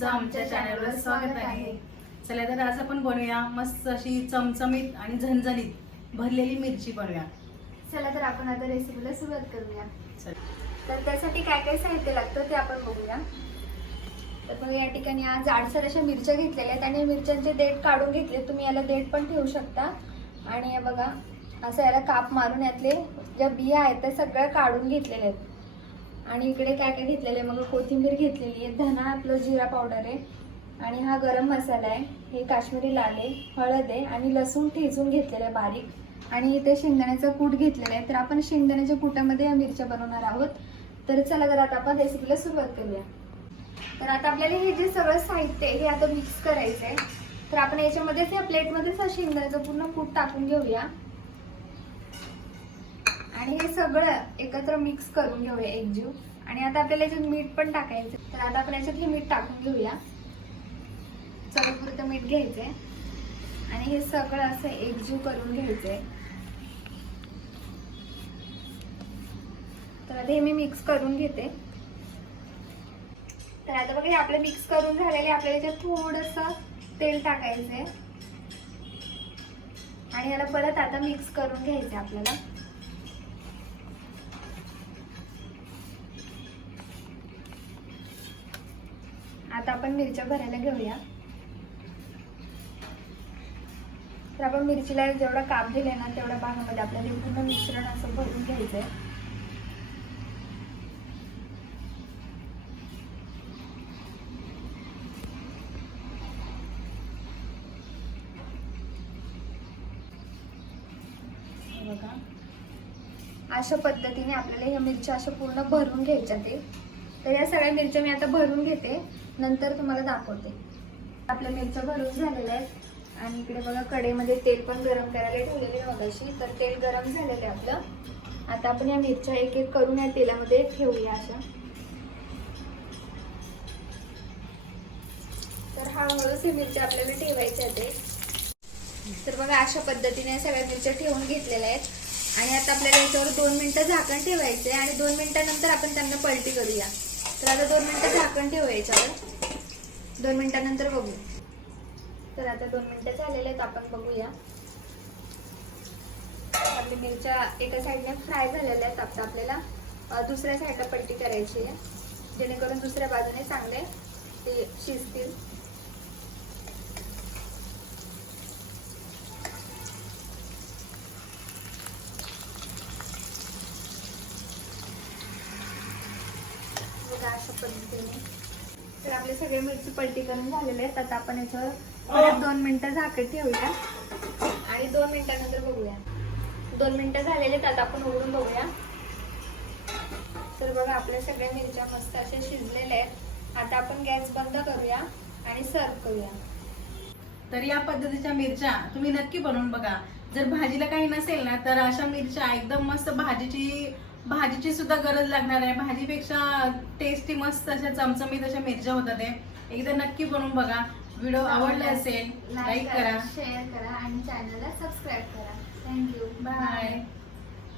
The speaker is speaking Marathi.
स्वागत आहे. चला तर आज आपण बनवूया मस्त अशी चमचमीत आणि झणझणीत भरलेली मिरची बनवूया. चला तर आपण आता रेसिपीला सुरुवात करूया. तर त्यासाठी काय काय साहित्य लागतं ते आपण बघूया. तर मग या ठिकाणी आज जाडसर अशा मिरच्या घेतलेल्या आहेत आणि मिरच्यांचे देठ काढून घेतले. तुम्ही याला देठ पण ठेवू शकता. आणि बघा असं याला काप मारून यातले ज्या बिया आहेत त्या सगळ्या काढून घेतलेल्या आहेत. आणि इकडे काय काय घेतलेलं आहे? मग कोथिंबीर घेतलेली आहे. धना आपलं जिरा पावडर आहे. आणि हा गरम मसाला आहे. हे काश्मीरी लाल आहे हळद आहे आणि लसूण ठेचून घेतलेलं आहे बारीक. आणि इथे शेंगदाण्याचा कूट घेतलेला आहे. तर आपण शेंगदाण्याच्या कुटामध्ये या मिरच्या बनवणार आहोत. तर चला तर आता आपण रेसिपीला सुरुवात करूया. तर आता आपल्याला हे जे सगळं साहित्य आहे हे आता मिक्स करायचं आहे तर आपण याच्यामध्येच या प्लेटमध्येच हा शेंगदाण्याचं पूर्ण कूट टाकून घेऊया. आणि हे सगळं एकत्र मिक्स करून घेऊया एकजीव आणि आता आपल्याला याच्यात मीठ पण टाकायचं तर आता आपण याच्यात हे मीठ टाकून घेऊया. चवीपुरतं मीठ घ्यायचंय. आणि हे सगळं असं एकजीव करून घ्यायचंय. तर आता हे मी मिक्स करून घेते. तर आता बघा हे आपलं मिक्स करून झालेले आपल्याला याच्यात थोडस तेल टाकायचंय. आणि याला परत आता मिक्स करून घ्यायचंय आपल्याला. आता आपण मिरच्या भरायला घेऊया. तर आपण मिरचीला जेवढा काप दिले ना तेवढ्या भागामध्ये आपल्याला पूर्ण मिश्रण असं भरून घ्यायचंय. आहे बघा. अशा पद्धतीने आपल्याला ह्या मिरच्या अशा पूर्ण भरून घ्यायच्या ते. तर या सगळ्या मिरच्या मी आता भरून घेते. नंतर तुम्हाला दाखवते. आपल्या मिरच्या भरून झालेल्या आहेत. आणि इकडे बघा कडेमध्ये तेल पण गरम करायला ठेवलेले मगाशी. तर तेल गरम झालेलं आहे आपलं. आता आपण या मिरच्या एक एक करून या तेलामध्ये ठेवूया अशा. तर हळूहळूच हे मिरच्या आपल्याला ठेवायच्या आहेत. तर बघा अशा पद्धतीने सगळ्या मिरच्या ठेवून घेतलेल्या आहेत. आणि आता आपल्याला याच्यावर दोन मिनिटं झाकण ठेवायचे आणि दोन मिनिटानंतर आपण त्यांना पलटी करूया. तर आता दोन मिनटं झाकण ठेवूया याच्यावर. दोन मिनिटानंतर बघू. तर आता दोन मिनिटं झालेले आहेत आपण बघूया. आपली मिरच्या एका साईडने फ्राय झालेल्या आहेत आता आपल्याला. दुसऱ्या साईडला पलटी करायची आहे. जेणेकरून दुसऱ्या बाजूने चांगले ते शिजतील. बघा अशा पद्धतीने. तर आपले सगळे मिरची पलटी करून झालेले आहेत. आता आपण याच्यावर परत दोन मिनिटं झाकण ठेवूया. आणि दोन मिनिटानंतर बघूया. दोन मिनिटं झालेले आहेत आता आपण उघडून बघूया. तर बघा आपल्या सगळ्या मिरच्या मस्त अशा शिजलेल्या आहेत. आता आपण गॅस बंद करूया आणि सर्व करूया. तर या पद्धतीच्या मिरच्या तुम्ही नक्की बनवून बघा. जर भाजीला काही नसेल ना तर अशा मिरच्या एकदम मस्त भाजीची भाजीची सुद्धा गरज लागणार आहे. भाजीपेक्षा टेस्टी मस्त अशा चमचमीत अशा मिरच्या होतात एकदा नक्की बनवून बघा. व्हिडिओ आवडला असेल लाईक करा शेअर करा आणि चॅनलला सबस्क्राईब करा. थँक्यू